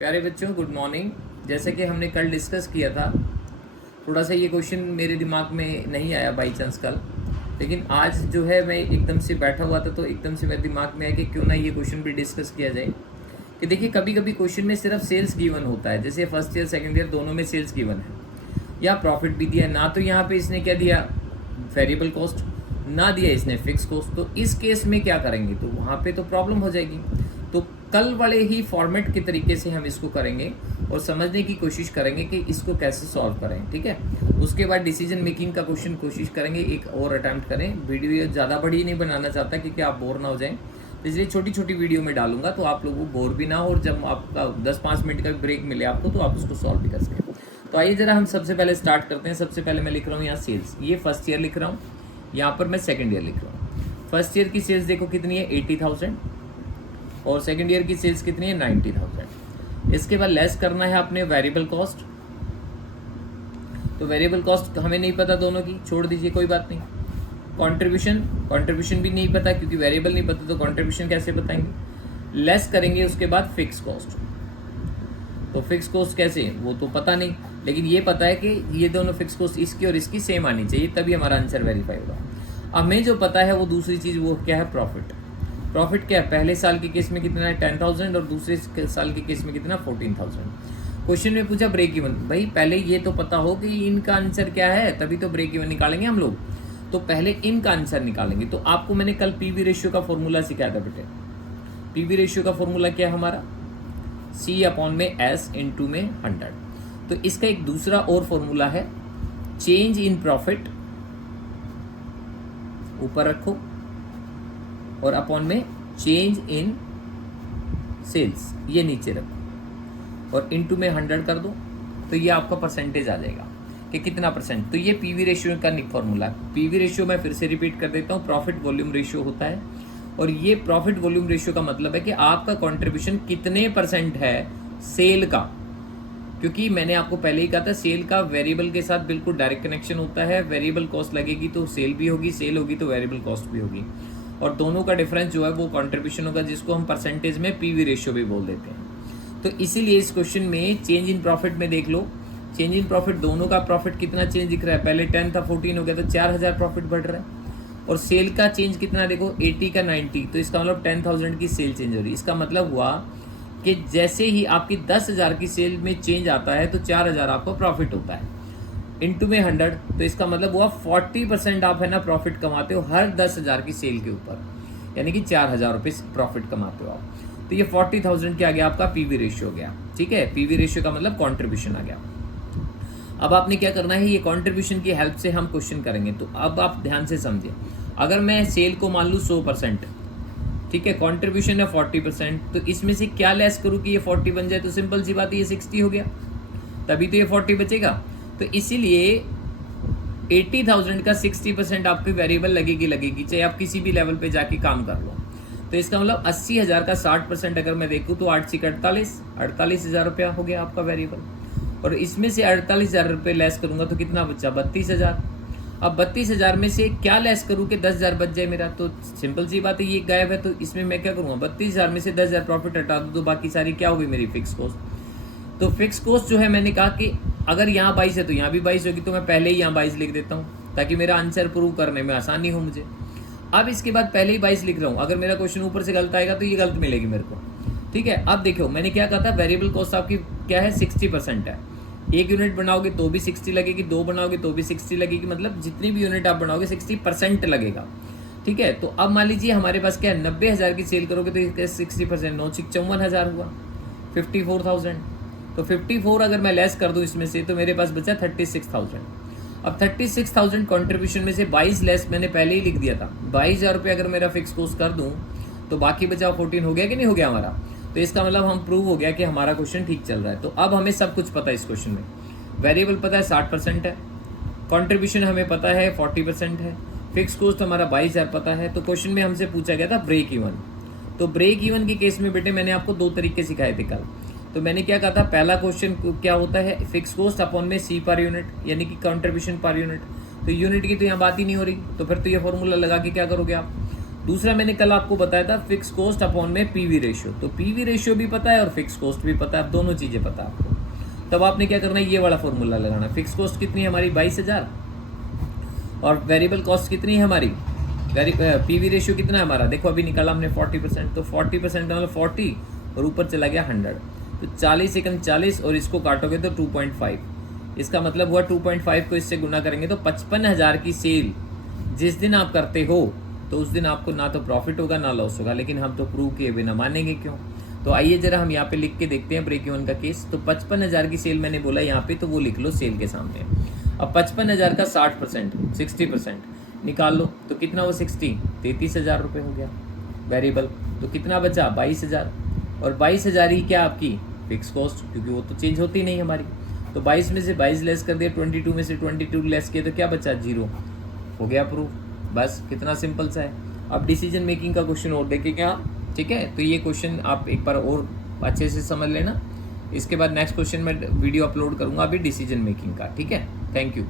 प्यारे बच्चों, good morning. जैसे कि हमने कल डिस्कस किया था, थोड़ा सा ये क्वेश्चन मेरे दिमाग में नहीं आया बाई चांस कल, लेकिन आज जो है मैं एकदम से बैठा हुआ था तो एकदम से मेरे दिमाग में आया कि क्यों ना ये क्वेश्चन भी डिस्कस किया जाए। कि देखिए, कभी कभी क्वेश्चन में सिर्फ सेल्स गिवन होता है, जैसे फर्स्ट ईयर सेकेंड ईयर दोनों में सेल्स गिवन है या प्रॉफिट भी दिया ना, तो यहाँ पे इसने क्या दिया, वेरिएबल कॉस्ट, ना दिया इसने फिक्स कॉस्ट। तो इस केस में क्या करेंगे, तो वहाँ पे तो प्रॉब्लम हो जाएगी। तो कल वाले ही फॉर्मेट के तरीके से हम इसको करेंगे और समझने की कोशिश करेंगे कि इसको कैसे सॉल्व करें, ठीक है। उसके बाद डिसीजन मेकिंग का क्वेश्चन कोशिश करेंगे, एक और अटैम्प्ट करें। वीडियो ज़्यादा बड़ी नहीं बनाना चाहता क्योंकि आप बोर ना हो जाएं, इसलिए छोटी छोटी वीडियो में डालूंगा तो आप लोगों को बोर भी ना हो, और जब आपका 10-5 मिनट का ब्रेक मिले आपको तो आप उसको सॉल्व भी कर सकें। तो आइए ज़रा हम सबसे पहले स्टार्ट करते हैं। सबसे पहले मैं लिख रहा हूँ यहाँ सेल्स, ये फर्स्ट ईयर लिख रहा हूँ, यहाँ पर मैं सेकेंड ईयर लिख रहा हूँ। फर्स्ट ईयर की सेल्स देखो कितनी है, 80,000, और सेकेंड ईयर की सेल्स कितनी है, 90,000। इसके बाद लेस करना है अपने वेरिएबल कॉस्ट। तो वेरिएबल कॉस्ट हमें नहीं पता दोनों की, छोड़ दीजिए, कोई बात नहीं। कंट्रीब्यूशन भी नहीं पता क्योंकि वेरिएबल नहीं पता, तो कंट्रीब्यूशन कैसे बताएंगे। लेस करेंगे उसके बाद फिक्स कॉस्ट। तो फिक्स कॉस्ट कैसे, वो तो पता नहीं, लेकिन ये पता है कि ये दोनों फिक्स कॉस्ट इसकी और इसकी सेम आनी चाहिए, तभी हमारा आंसर वेरीफाई होगा। हमें जो पता है वो दूसरी चीज़, वो क्या है, प्रॉफिट। प्रॉफिट क्या है, पहले साल के केस में कितना है, 10,000, और दूसरे साल के केस में कितना, 14,000। क्वेश्चन में पूछा ब्रेक इवन, भाई पहले ये तो पता हो कि इनका आंसर क्या है, तभी तो ब्रेक इवन निकालेंगे हम लोग। तो पहले इनका आंसर निकालेंगे। तो आपको मैंने कल पीवी रेशियो का फॉर्मूला सिखाया था बेटे। पीवी रेशियो का फॉर्मूला क्या है हमारा, C/S इंटू में 100। तो इसका एक दूसरा और फॉर्मूला है, चेंज इन प्रॉफिट ऊपर रखो और अपॉन में चेंज इन सेल्स ये नीचे रखो और इनटू में 100 कर दो, तो ये आपका परसेंटेज आ जाएगा कि कितना परसेंट। तो ये पीवी रेशियो का फॉर्मूला है। पीवी रेशियो मैं फिर से रिपीट कर देता हूँ, प्रॉफिट वॉल्यूम रेशियो होता है, और ये प्रॉफिट वॉल्यूम रेशियो का मतलब है कि आपका कंट्रीब्यूशन कितने परसेंट है सेल का। क्योंकि मैंने आपको पहले ही कहा था, सेल का वेरिएबल के साथ बिल्कुल डायरेक्ट कनेक्शन होता है। वेरिएबल कॉस्ट लगेगी तो सेल भी होगी, सेल होगी तो वेरिएबल कॉस्ट भी होगी, और दोनों का डिफरेंस जो है वो कंट्रीब्यूशन होगा, जिसको हम परसेंटेज में पीवी रेशियो भी बोल देते हैं। तो इसीलिए इस क्वेश्चन में चेंज इन प्रॉफिट में देख लो, चेंज इन प्रॉफिट दोनों का प्रॉफिट कितना चेंज दिख रहा है, पहले 10 था 14 हो गया, तो 4,000 प्रॉफिट बढ़ रहा है। और सेल का चेंज कितना देखो, 80 का 90, तो इसका मतलब 10,000 की सेल चेंज हो रही है। इसका मतलब हुआ कि जैसे ही आपकी 10,000 की सेल में चेंज आता है तो 4,000 आपको प्रॉफिट होता है, इनटू में 100, तो इसका मतलब हुआ 40% आप है ना प्रॉफिट कमाते हो हर 10,000 की सेल के ऊपर, यानी कि 4,000 रुपये प्रॉफिट कमाते हो आप। तो ये 40,000 क्या आ गया, आपका पीवी रेशियो गया, ठीक है। पीवी रेशियो का मतलब कॉन्ट्रीब्यूशन आ गया। अब आपने क्या करना है, ये कंट्रीब्यूशन की हेल्प से हम क्वेश्चन करेंगे। तो अब आप ध्यान से समझिए, अगर मैं सेल को मान लूँ 100%, ठीक है, कंट्रीब्यूशन है 40%, तो इसमें से क्या लेस करूँ कि ये 40 बन जाए, तो सिंपल सी बात है, ये 60 हो गया, तभी तो ये 40 बचेगा। तो इसीलिए 80,000 का 60% आपकी वेरिएबल लगेगी, चाहे आप किसी भी लेवल पे जाके काम कर लो। तो इसका मतलब 80,000 का 60% अगर मैं देखूँ तो 8 से 48,000 रुपया हो गया आपका वेरिएबल, और इसमें से 48,000 रुपये लेस करूंगा तो कितना बचा, 32,000। अब 32,000 में से क्या लेस करूँ कि 10,000 बच जाए मेरा, तो सिंपल सी बात है, ये गायब है, तो इसमें मैं क्या करूँगा, 32,000 में से 10,000 प्रॉफिट हटा दूँ, तो बाकी सारी क्या होगी, मेरी फिक्स कॉस्ट। तो फिक्स कॉस्ट जो है, मैंने कहा कि अगर यहाँ 22 है तो यहाँ भी 22 होगी, तो मैं पहले ही यहाँ 22 लिख देता हूँ ताकि मेरा आंसर प्रूव करने में आसानी हो मुझे। अब इसके बाद पहले ही 22 लिख रहा हूँ, अगर मेरा क्वेश्चन ऊपर से गलत आएगा तो ये गलत मिलेगी मेरे को, ठीक है। अब देखो मैंने क्या कहा था, वेरिएबल कॉस्ट आपकी क्या है, 60% है। एक यूनिट बनाओगे तो भी 60 लगेगी, 2 बनाओगे तो भी 60 लगेगी, मतलब जितनी भी यूनिट आप बनाओगे 60% लगेगा, ठीक है। तो अब मान लीजिए हमारे पास क्या है, 90,000 की सेल करोगे तो 60% 9,54,000 हुआ, 54,000। तो 54 अगर मैं लेस कर दूं इसमें से, तो मेरे पास बचा 36,000। अब 36,000 कॉन्ट्रीब्यूशन में से 22 लेस मैंने पहले ही लिख दिया था, 22,000 रुपये अगर मेरा फिक्स कॉस्ट कर दूं तो बाकी बचा 14 हो गया कि नहीं हो गया हमारा। तो इसका मतलब हम प्रूव हो गया कि हमारा क्वेश्चन ठीक चल रहा है। तो अब हमें सब कुछ पता है इस क्वेश्चन में, वेरिएबल पता है 60% है, कंट्रीब्यूशन हमें पता है 40% है, फिक्स कॉस्ट हमारा 22,000 पता है। तो क्वेश्चन में हमसे पूछा गया था ब्रेक इवन। तो ब्रेक इवन के केस में बेटे मैंने आपको 2 तरीके सिखाए थे कल। तो मैंने क्या कहा था, पहला क्वेश्चन क्या होता है, फिक्स कॉस्ट अपॉन में सी पर यूनिट, यानी कि कंट्रीब्यूशन पर यूनिट। तो यूनिट की तो यहाँ बात ही नहीं हो रही, तो फिर तो ये फॉर्मूला लगा के क्या करोगे आप, दूसरा मैंने कल आपको बताया था फिक्स कॉस्ट अपॉन में पीवी रेशियो, तो पीवी रेशियो भी पता है और फिक्स कॉस्ट भी पता है, अब दोनों चीज़ें पता है आपको। तब आपने क्या करना है, ये वाला फॉर्मूला लगाना। फिक्स कॉस्ट कितनी है हमारी 22,000 और वेरिएबल कॉस्ट कितनी है हमारी, पीवी रेशियो कितना है हमारा, देखो अभी निकाला हमने 40%, तो 40% मतलब 40 और ऊपर चला गया 100, तो 40 एकम 40 और इसको काटोगे तो 2.5, इसका मतलब हुआ 2.5 को इससे गुना करेंगे तो 55,000 की सेल जिस दिन आप करते हो तो उस दिन आपको ना तो प्रॉफिट होगा ना लॉस होगा, लेकिन हम तो प्रूव किए बिना मानेंगे क्यों। तो आइए जरा हम यहाँ पे लिख के देखते हैं ब्रेक इवन का केस। तो 55,000 की सेल मैंने बोला यहाँ पे, तो वो लिख लो सेल के सामने। अब 55,000 का 60% 60% निकाल लो, तो कितना वो 60 33,000 रुपये हो गया वेरिएबल, तो कितना बचा 22,000, और 22,000 ही क्या आपकी फिक्स कॉस्ट, क्योंकि वो तो चेंज होती नहीं हमारी। तो 22 में से 22 लेस कर दिया, 22 में से 22 लेस किया, तो क्या बचा 0, हो गया प्रूफ। बस कितना सिंपल सा है। अब डिसीजन मेकिंग का क्वेश्चन और देखेंगे आप, ठीक है। तो ये क्वेश्चन आप एक बार और अच्छे से समझ लेना, इसके बाद नेक्स्ट क्वेश्चन में वीडियो अपलोड करूंगा अभी डिसीजन मेकिंग का, ठीक है। Thank you.